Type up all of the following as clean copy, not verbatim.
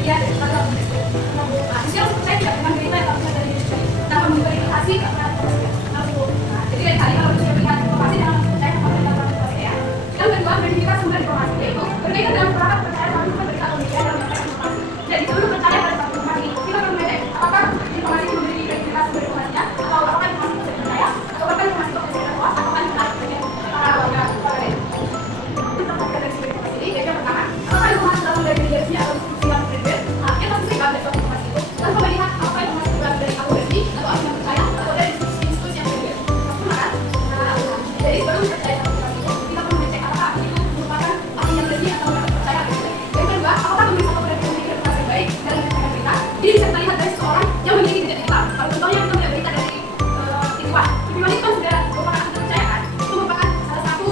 media dan juga nah, di sini saya tidak pernah berita yang bisa dari diri tanpa memverifikasi karena jadi lain kali kalau bisa melihat informasi jangan langsung percaya kepada data informasi ya. Yang kedua, verifikasi sumber informasi yaitu berkaitan dengan perkara percaya sama sumber berita atau media dalam menyampaikan informasi. Jadi sebelum percaya pada satu informasi, kita perlu mengecek apakah informasi itu memiliki verifikasi sumber informasinya atau apakah informasi itu bisa dipercaya atau bahkan informasi itu bisa dipercaya apakah benar dengan para warga lain. Untuk mengetahui dari sumber informasi ini, yang pertama, apakah informasi datang dari media resmi atau institusi yang berbeda? Nah, kita harus cek dari informasi itu tanpa melihat apakah informasi itu berasal dari akun resmi atau akun yang percaya atau dari institusi yang berbeda. Jadi sebelum percaya sama informasi itu, kita perlu mengecek apakah itu merupakan akun yang resmi atau tidak percaya. Yang kedua, apakah penulis atau penerbit memiliki informasi yang baik dalam menyampaikan berita? Ini bisa kita lihat dari seseorang yang memiliki integritas. Kalau contohnya kita melihat berita dari Titiwan, Titiwan itu kan sudah merupakan akun terpercaya kan? Itu merupakan salah satu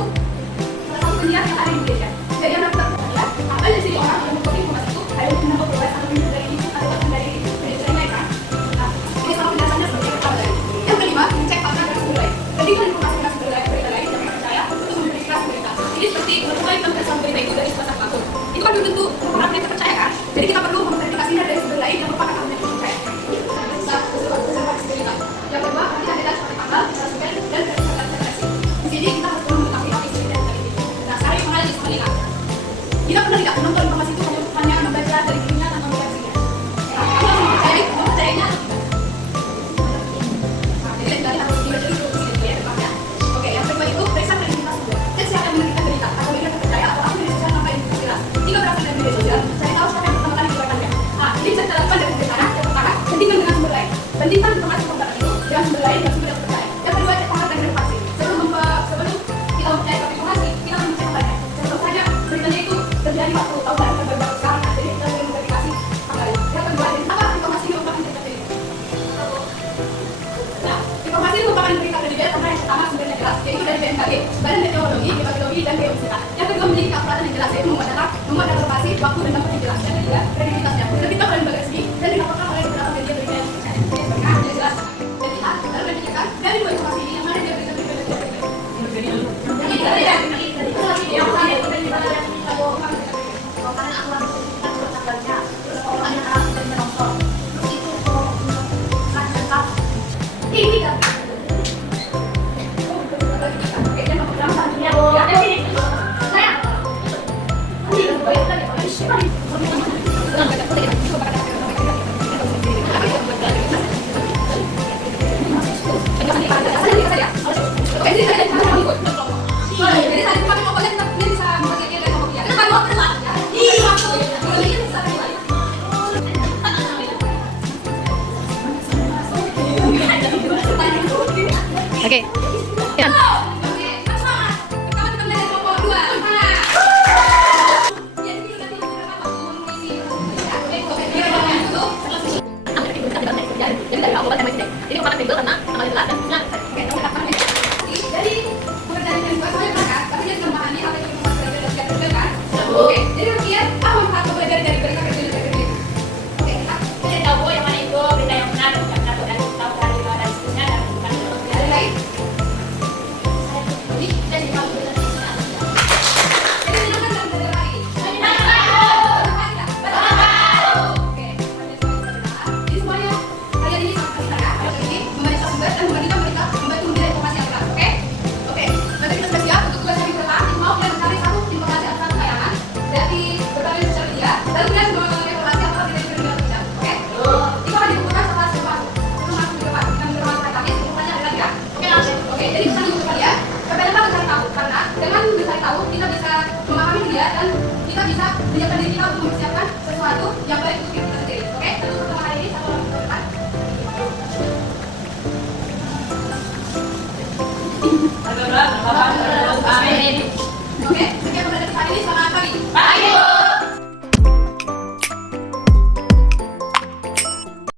penyiar yang ada di Indonesia. Jadi yang dapat terpercaya, apa yang jadi orang yang mengutip informasi itu ada yang mendapat progres atau dari ibu atau dari media lain kan? Nah, ini sama penjelasannya seperti yang pertama tadi. Yang kelima, mengecek fakta dari sumber lain. Jadi kan informasi dari berita lain yang percaya untuk memverifikasi berita. Ini seperti menentukan kebenaran berita itu dari salah satu akun. Itu kan belum tentu merupakan yang terpercaya kan? Jadi kita perlu memverifikasinya dari sumber lain yang merupakan akun yang terpercaya. Yang kedua, nanti ada data seperti tanggal, konsumen, dan verifikasi. Di sini kita harus perlu mengetahui apa isi berita tadi. Nah, sekarang mengalir sama Lina. Kita pernah tidak menonton informasi itu hanya membaca dari dirinya tanpa melihatnya. Nah, kita harus mempercayainya atau tidak? Nah, jadi lain kali harus dibaca dulu di ya depannya. Oke, yang kedua itu periksa kredibilitas sumber. Cek siapa yang menerbitkan berita, atau media terpercaya atau akun media sosial tanpa identitas jelas. Jika berasal dari media sosial, cari tahu siapa yang pertama kali dikeluarkannya. Nah, ini bisa kita lakukan dari cara yang pertama, bandingkan dengan sumber lain. Bandingkan informasi pembaruan itu dengan sumber lain yang sumber yang terpercaya. Yang kedua, cek fakta dan verifikasi. Sebelum kita mempercayai suatu informasi, kita harus mengecek faktanya. Contoh saja, beritanya itu terjadi waktu tahun baru sekarang, jadi kita perlu verifikasi faktanya. Yang kedua, dari apa informasi ini merupakan cerita diri. Nah, informasi ini merupakan berita kredibel karena yang pertama sumbernya jelas, yaitu dari BMKG, Badan Meteorologi, Klimatologi, dan Geofisika. Yang kedua, memiliki akuratan yang jelas, yaitu membuat lokasi, waktu, dan tempat yang jelas. Yang ketiga, kredibilitasnya terbitkan oleh lembaga resmi dan dilaporkan oleh beberapa media berita yang dipercaya. Yang jelas, dan kita lalu menunjukkan dari dua informasi ini yang mana dia berita berita yang berbeda. Oke. Ya. Jadi dari awal karena ini merupakan kredibel karena tanggal jelas dan benar. Jadi pengerjaan yang dua saya berangkat, tapi dia sudah memahami apa itu informasi belajar dan tidak kredibel kan? Oke, jadi kemudian apa manfaat belajar dari berita kredibel dan tidak kredibel? Oke, Kita tahu yang mana itu berita yang benar dan tidak benar dan tahu dari seterusnya dan bukan ada lain. jadi kita jadi tahu berita yang benar. Jadi silakan dalam belajar hari ini. Jadi semuanya kalian ini sama kita ya. Hari ini membaca sumber dan membandingkan berita membantu menilai informasi yang benar. Oke? Oke. Berarti kita sudah siap untuk tugas yang pertama. Mau kalian mencari satu informasi atau satu tayangan dari berbagai sosial media. Lalu kalian mengeluarkan informasi apa dari media sosial. Oke? Jika akan dibutuhkan setelah sesuatu, itu masuk ke depan. Kita mencermati kami semuanya ada lagi ya. Oke langsung. Oke. Jadi kita dibutuhkan ya. Sampai dapat mencari tahu karena dengan mencari tahu kita bisa memahami dia dan kita bisa menyiapkan diri kita untuk mempersiapkan sesuatu yang baik untuk diri kita sendiri. Oke? Untuk pertama kali ini satu orang ke depan. Amin. Oke, sekian untuk hari ini. Selamat pagi. Pagi.